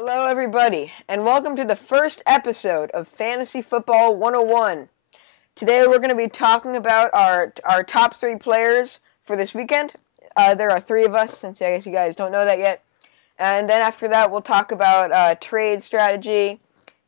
Hello, everybody, and welcome to the first episode of Fantasy Football 101. Today, we're going to be talking about our top three players for this weekend. There are three of us, since I guess you guys don't know that yet. And then after that, we'll talk about trade strategy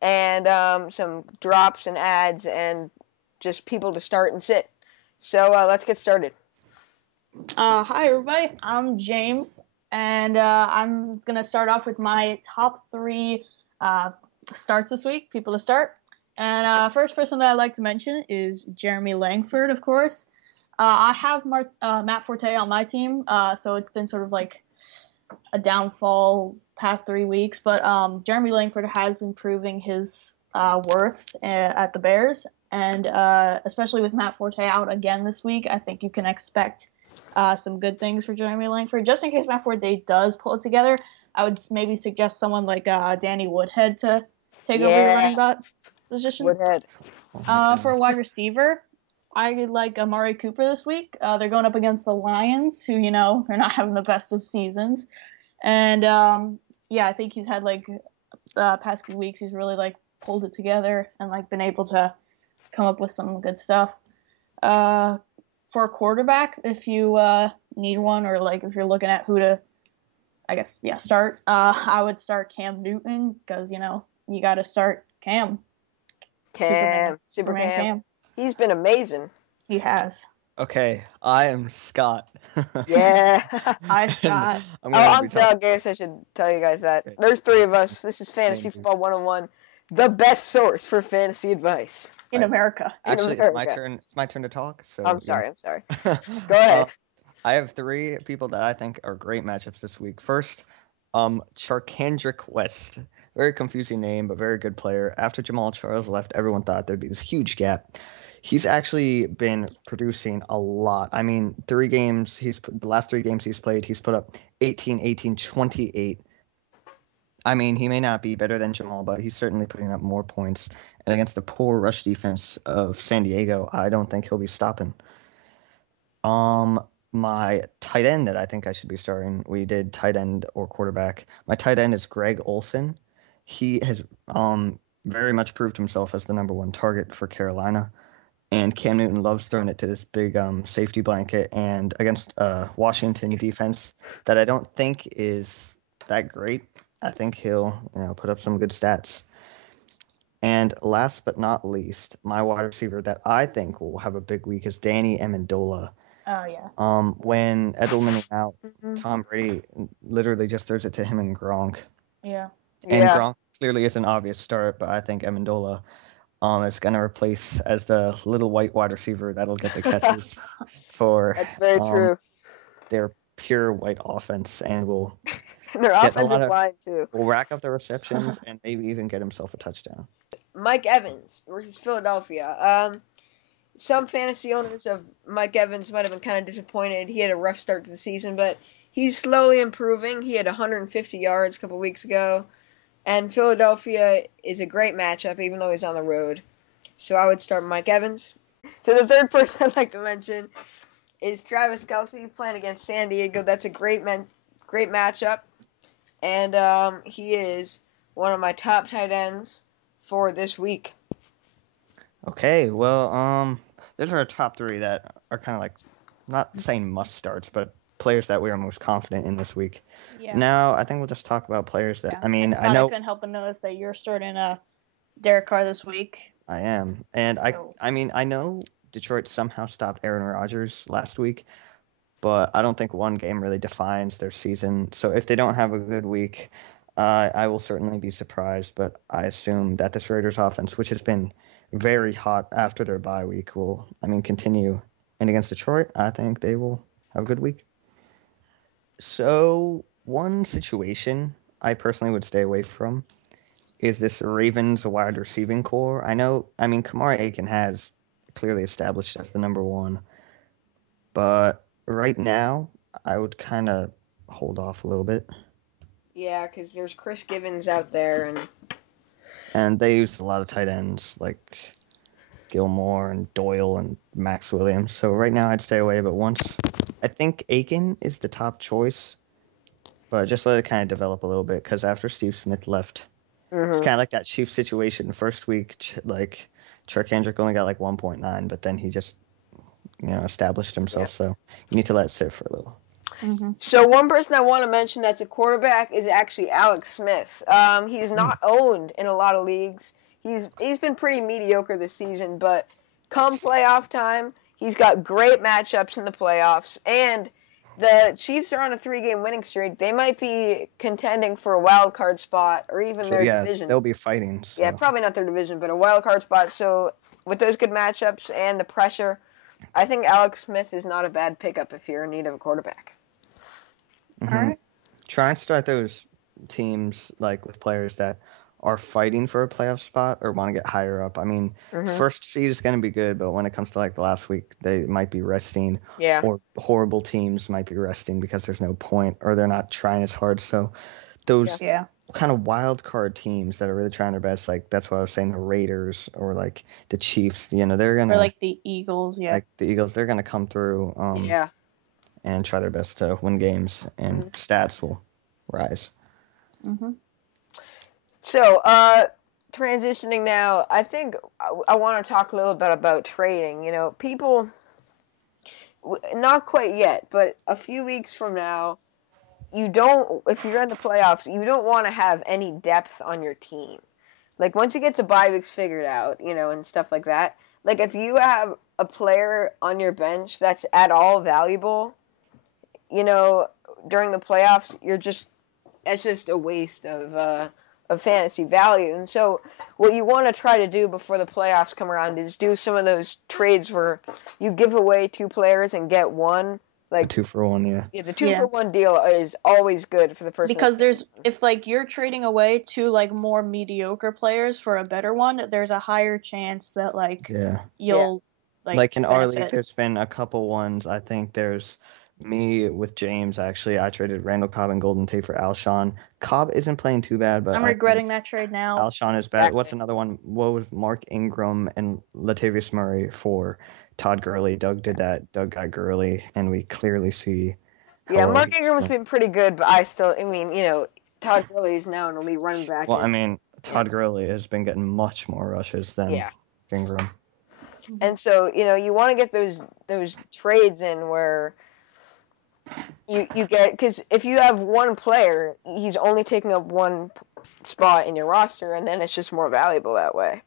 and some drops and ads and just people to start and sit. So let's get started. Hi everybody, I'm James, and I'm gonna start off with my top three starts this week, people to start. And first person that I'd like to mention is Jeremy Langford, of course. I have Matt Forte on my team, so it's been sort of like a downfall past 3 weeks, but Jeremy Langford has been proving his worth at the Bears, and especially with Matt Forte out again this week, I think you can expect some good things for Jeremy Langford. Just in case Matt Forte does pull it together, I would maybe suggest someone like Danny Woodhead to take over the running back position. Woodhead. For a wide receiver, I like Amari Cooper this week. They're going up against the Lions, who, they're not having the best of seasons. And I think he's had the past few weeks, he's really pulled it together and been able to come up with some good stuff. For a quarterback, if you need one, or if you're looking at who to, start, I would start Cam Newton, because you got to start Cam. Superman Cam. He's been amazing. He has. Okay, I am Scott. Yeah. Hi, Scott. I'm Doug. I guess I should tell you guys that. There's three of us. This is Fantasy Football 101, the best source for fantasy advice. In America. Actually, it's my turn to talk. So I'm sorry. Go ahead. I have three people that I think are great matchups this week. First, Charcandrick West. Very confusing name, but very good player. After Jamal Charles left, everyone thought there'd be this huge gap. He's actually been producing a lot. I mean, the last 3 games he's played, he's put up 18, 18, 28. I mean, he may not be better than Jamal, but he's certainly putting up more points. And against the poor rush defense of San Diego, I don't think he'll be stopping. My tight end that I think I should be starting, we did tight end or quarterback. My tight end is Greg Olsen. He has very much proved himself as the number 1 target for Carolina. And Cam Newton loves throwing it to this big safety blanket, and against Washington defense that I don't think is that great. I think he'll put up some good stats. And last but not least, my wide receiver that I think will have a big week is Danny Amendola. Oh, yeah. When Edelman went out, Tom Brady literally just throws it to him and Gronk. Yeah. And Gronk clearly is an obvious start, but I think Amendola is going to replace as the little white wide receiver that'll get the catches for. That's very true. Their pure white offense, and will their offensive line too. Will rack up the receptions and maybe even get himself a touchdown. Mike Evans versus Philadelphia. Some fantasy owners of Mike Evans might have been kind of disappointed. He had a rough start to the season, but he's slowly improving. He had 150 yards a couple weeks ago. And Philadelphia is a great matchup, even though he's on the road. So I would start Mike Evans. So the third person I'd like to mention is Travis Kelce playing against San Diego. That's a great matchup. And he is one of my top tight ends for this week. Okay, well, those are our top 3 that are kind of not saying must starts, but players that we are most confident in this week. Yeah. Now, I think we'll just talk about players that, I couldn't help but notice that you're starting Derek Carr this week. I am. And I know Detroit somehow stopped Aaron Rodgers last week, but I don't think one game really defines their season. So if they don't have a good week, I will certainly be surprised, but I assume that this Raiders offense, which has been very hot after their bye week, will continue. And against Detroit, I think they will have a good week. So one situation I personally would stay away from is this Ravens wide receiving core. Kamara Aiken has clearly established as the number 1, but right now I would kind of hold off a little bit. Yeah, because there's Chris Givens out there, and they used a lot of tight ends like Gilmore and Doyle and Max Williams. So right now I'd stay away, but once I think Aiken is the top choice. but just let it kind of develop a little bit because after Steve Smith left, it's Hmm. kind of like that Chiefs situation. First week, like Chuck Kendrick only got like 1.9, but then he just established Yeah. himself. So you need to let it sit for a little. Mm-hmm. So one person I want to mention that's a quarterback is actually Alex Smith. He's not owned in a lot of leagues. He's been pretty mediocre this season, but come playoff time, he's got great matchups in the playoffs, and the Chiefs are on a 3-game winning streak. They might be contending for a wild card spot or even So their yeah, division. they'll be fighting. Yeah, So probably not their division, but a wild card spot. So with those good matchups and the pressure, I think Alex Smith is not a bad pickup if you're in need of a quarterback. mhm. All right. Try and start those teams like with players that are fighting for a playoff spot or want to get higher up. I mean, Hmm. first seed is going to be good, but when it comes to like the last week, they might be resting, Yeah. or horrible teams might be resting because there's no point or they're not trying as hard. So those Yeah. kind of wild card teams that are really trying their best, like that's what I was saying, the Raiders or like the Chiefs, they're Or gonna like the Eagles. Yeah. like the Eagles, they're gonna come through Yeah. and try their best to win games, and Mhm. stats will rise. Mm-hmm. So, transitioning now, I think I want to talk a little bit about trading. You know, people, not quite yet, but a few weeks from now, if you're in the playoffs, you don't want to have any depth on your team. Like, once you get the bye weeks figured out, and stuff like that, like, if you have a player on your bench that's at all valuable, you know, during the playoffs, it's just a waste of fantasy value. And so, what you want to try to do before the playoffs come around is do some of those trades where you give away 2 players and get one. The Like, 2-for-1, yeah. yeah, the 2-for-1 deal is always good for the person. Because if like you're trading away two like more mediocre players for a better one, there's a higher chance that like Yeah. you'll Like in our league, benefit. there's been a couple ones. I think there's me with James, actually. I traded Randall Cobb and Golden Tate for Alshon. Cobb isn't playing too bad, but I'm I regretting think that trade now. Alshon is better. Exactly. What's another one? What was Mark Ingram and Latavius Murray for Todd Gurley? Doug did that. Doug got Gurley, and we clearly see how Yeah, well Mark he's Ingram's doing. been pretty good, but I mean, Todd Gurley is now an elite running back. Well, I And, mean, Todd Gurley has been getting much more rushes than yeah. Ingram. And so, you want to get those trades in where you get, because if you have one player, he's only taking up one spot in your roster, and then it's just more valuable that way.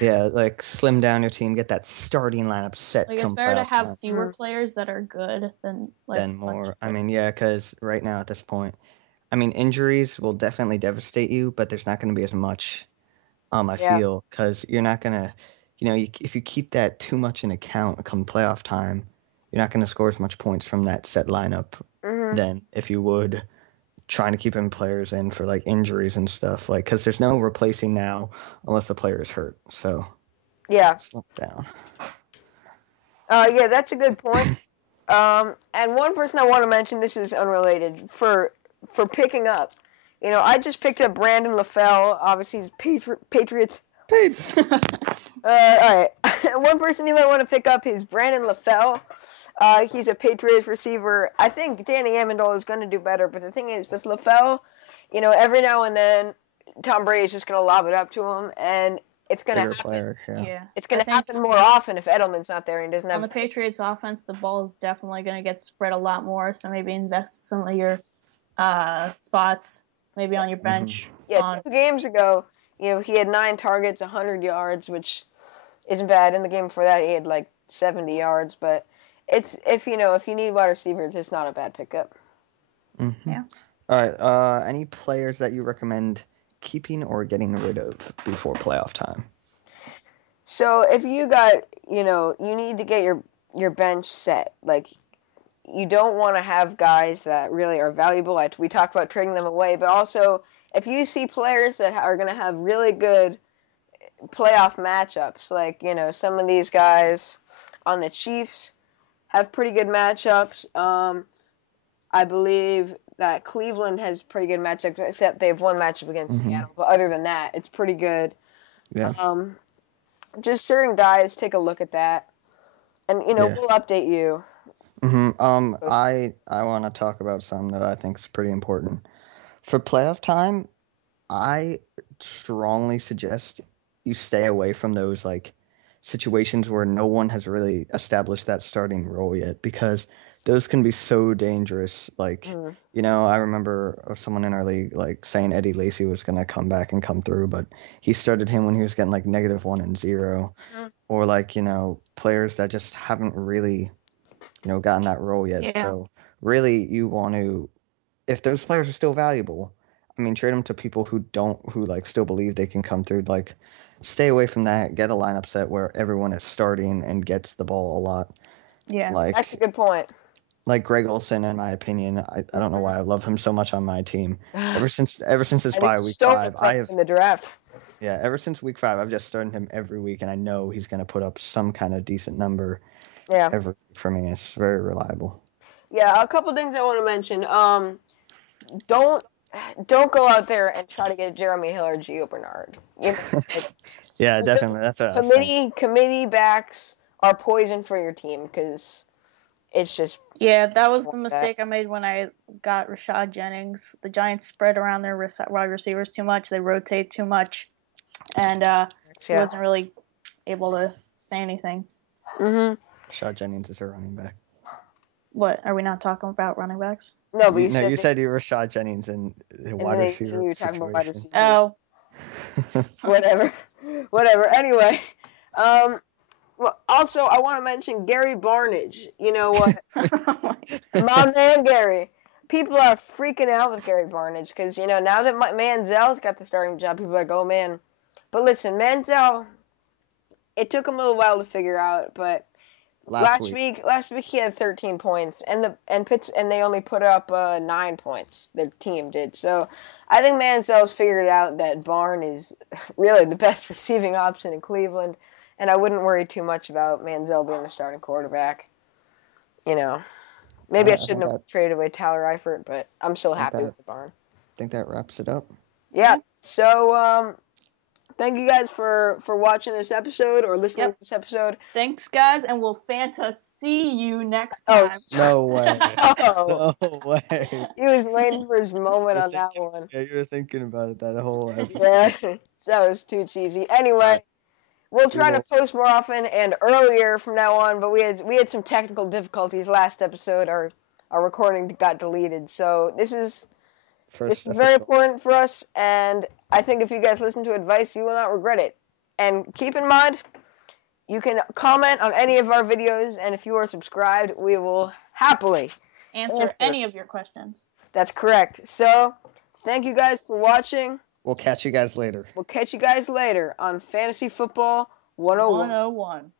Yeah, like slim down your team, get that starting lineup set Like it's come better to playoff have time. fewer players that are good than like Then a bunch more. of I good. mean, yeah, because right now at this point, I mean, injuries will definitely devastate you, but there's not going to be as much. I Yeah. feel because you're not gonna, if you keep that too much in account come playoff time, you're not going to score as much points from that set lineup Hmm. than if you would trying to keep in players in for like injuries and stuff. Like, because there's no replacing now unless the player is hurt. So Yeah. slow down. Yeah, that's a good point. And one person I want to mention, this is unrelated, for picking up. I just picked up Brandon LaFell. Obviously, he's Patriots. Hey, All right. One person you might want to pick up is Brandon LaFell. He's a Patriots receiver. I think Danny Amendola is going to do better, but the thing is, with LaFell, every now and then, Tom Brady is just going to lob it up to him, and it's going to bigger happen. player, yeah. Yeah. It's going I to think happen more often if Edelman's not there and he doesn't on have. the Patriots offense, the ball is definitely going to get spread a lot more. So maybe invest some of your spots, maybe on your bench. Yeah, 2 games ago, he had 9 targets, 100 yards, which isn't bad. In the game before that, he had like 70 yards. But it's if you need wide receivers, it's not a bad pickup. Mm-hmm. Yeah. All right. Any players that you recommend keeping or getting rid of before playoff time? So if you got, you need to get your bench set. Like, you don't want to have guys that really are valuable. Like we talked about trading them away, but also if you see players that are going to have really good playoff matchups, like some of these guys on the Chiefs have pretty good matchups. I believe that Cleveland has pretty good matchups, except they have one matchup against Seattle. But other than that, it's pretty good. Yeah. Just certain guys, take a look at that, and Yeah. we'll update you I want to talk about something that I think is pretty important. For playoff time, I strongly suggest you stay away from those like situations where no one has really established that starting role yet because those can be so dangerous. Like, Mm. I remember someone in our league like saying Eddie Lacy was gonna come back and come through, but he started him when he was getting like -1 and 0. Mm. Or like, players that just haven't really, gotten that role yet. Yeah. So really you want to if those players are still valuable, I mean, trade them to people who like still believe they can come through. Like, stay away from that. Get a lineup set where everyone is starting and gets the ball a lot. Yeah. That's a Like, good point. like Greg Olson, in my opinion, I don't know why I love him so much on my team. Ever since his And bye he week stole 5, it from I him have in the draft. ever since week 5, I've just started him every week, and I know he's going to put up some kind of decent number Yeah. every week for me. It's very reliable. Yeah, a couple things I want to mention. Don't go out there and try to get Jeremy Hill or Gio Bernard. Yeah, definitely. That's what I was saying. Committee backs are poison for your team because it's just Yeah, that was the like mistake I made when I got Rashad Jennings. The Giants spread around their wide receivers too much. They rotate too much, and he wasn't really able to say anything. Rashad Jennings is a running back. What, are we not talking about running backs? No, but you said you were Rashad Jennings and the wide receiver you were talking about wide situation. receivers. Oh, Whatever. Anyway, well, also I want to mention Gary Barnidge. You know what? My man Gary. People are freaking out with Gary Barnidge because now that Manziel's got the starting job, people are like, oh man. But listen, Manziel, it took him a little while to figure out, but last week he had 13 points, and they only put up 9 points. Their team did. So I think Manziel's figured out that Barn is really the best receiving option in Cleveland, and I wouldn't worry too much about Manziel being the starting quarterback. Maybe I shouldn't have traded away Tyler Eifert, but I'm still happy with the Barn. I think that wraps it up. Yeah. So thank you guys for watching this episode or listening to this episode. Thanks, guys, and we'll see you next time. No way. Oh. No way. He was waiting for his moment on that one. Yeah, you were thinking about it that whole episode. Yeah, that was too cheesy. Anyway, we'll try to post more often and earlier from now on, but we had some technical difficulties last episode. Our recording got deleted, so this is very important for us, and I think if you guys listen to advice, you will not regret it. And keep in mind, you can comment on any of our videos, and if you are subscribed, we will happily answer any of your questions. That's correct. So, thank you guys for watching. We'll catch you guys later. We'll catch you guys later on Fantasy Football 101.